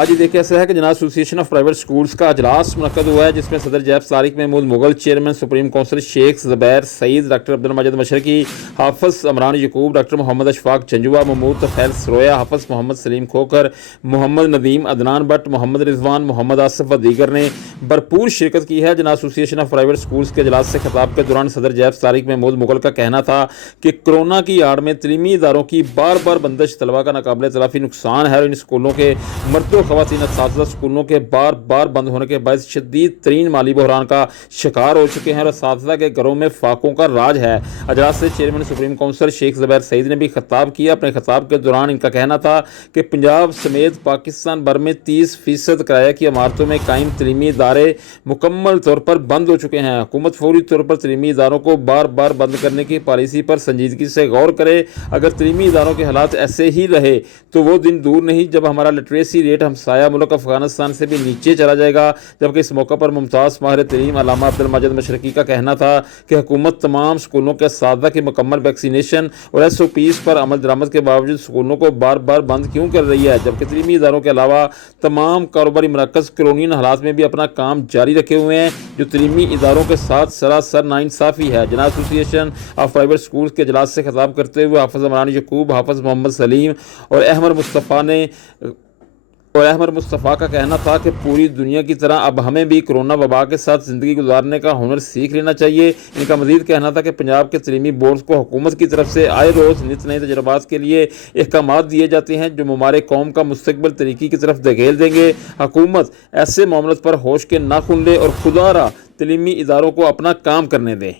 آج دیکھیں ایسا ہے کہ جناب ایسوسیشن آف پرائیویٹ سکولز کا اجلاس منعقد ہوا ہے، جس میں صدر جیب Tariq Mahmood Mughal, chairman supreme council Sheikh Zubair Saeed, doctor Abdul Majeed Mashriqi, Hafiz Imran Yaqoob, doctor Muhammad Ashfaq Janjua, Mahmood Tufail Sarwaya, Hafiz Muhammad Saleem Khokhar, Muhammad Nadeem, Adnan Butt, Muhammad Rizwan, Muhammad Asif و دیگر نے بھرپور شرکت کی ہے۔ جناب ایسوسیشن آف پرائیویٹ سکولز کے اجلاس سے خطاب کے دوران صدر جیب طارق محمود مغل کا کہنا تھا کہ کورونا کی آڑ میں تعلیمی اداروں کی بار بار بندش طلباء کا ناقابل تلافی نقصان ہے، اور ان اسکولوں کے مرد و خواتین اساتذہ اسکولوں کے بار بار بند ہونے کے باعث شدید ترین مالی بحران کا شکار ہو چکے ہیں، اور اساتذہ کے گھروں میں فاقوں کا راج ہے۔ اجلاس سے chairman supreme council Sheikh Zubair سعید نے بھی خطاب کیا۔ اپنے خطاب کے دوران ان کا کہنا تھا کہ پنجاب سمیت پاکستان بھر میں 30% کرایہ کی عمارتوں میں قائم تعلیمی ادارے مکمل طور پر بند ہو چکے ہیں۔ حکومت فوری طور پر تعلیمی اداروں کو بار بار بند کرنے کی پالیسی پر سنجیدگی سے غور کرے۔ اگر تعلیمی اداروں کے حالات ایسے ہی رہے تو وہ دن دور نہیں جب ہمارا لٹریسی ریٹ ہمسایہ ملک افغانستان سے بھی نیچے چلا جائے گا۔ جبکہ اس موقع پر ممتاز ماہر تعلیم علامہ عبدالمجید مشرقی کا کہنا تھا کہ حکومت تمام اسکولوں کے اساتذہ کی مکمل ویکسینیشن اور SOPs پر عمل درآمد کے باوجود اسکولوں کو بار بار بند کیوں کر رہی ہے، جبکہ تعلیمی اداروں کے علاوہ تمام کاروباری مراکز قانونی حالات میں بھی اپنا کام جاری رکھے ہوئے ہیں، جو تعلیمی اداروں کے ساتھ سراسر ناانصافی ہے۔ جناب ایسوسیشن آف پرائیویٹ سکولز کے اجلاس سے خطاب کرتے ہوئے حافظ عمران یعقوب، حافظ محمد سلیم اور احمد مصطفیٰ کا کہنا تھا کہ پوری دنیا کی طرح اب ہمیں بھی کرونا وبا کے ساتھ زندگی گزارنے کا ہنر سیکھ لینا چاہیے۔ ان کا مزید کہنا تھا کہ پنجاب کے تعلیمی بورڈز کو حکومت کی طرف سے آئے روز نت نئے تجربات کے لیے احکامات دیے جاتے ہیں جو ہمارے قوم کا مستقبل ترقی کی طرف دھکیل دیں گے۔ حکومت ایسے معاملات پر ہوش کے ناخن لے اور خدا را تعلیمی اداروں کو اپنا کام کرنے دے۔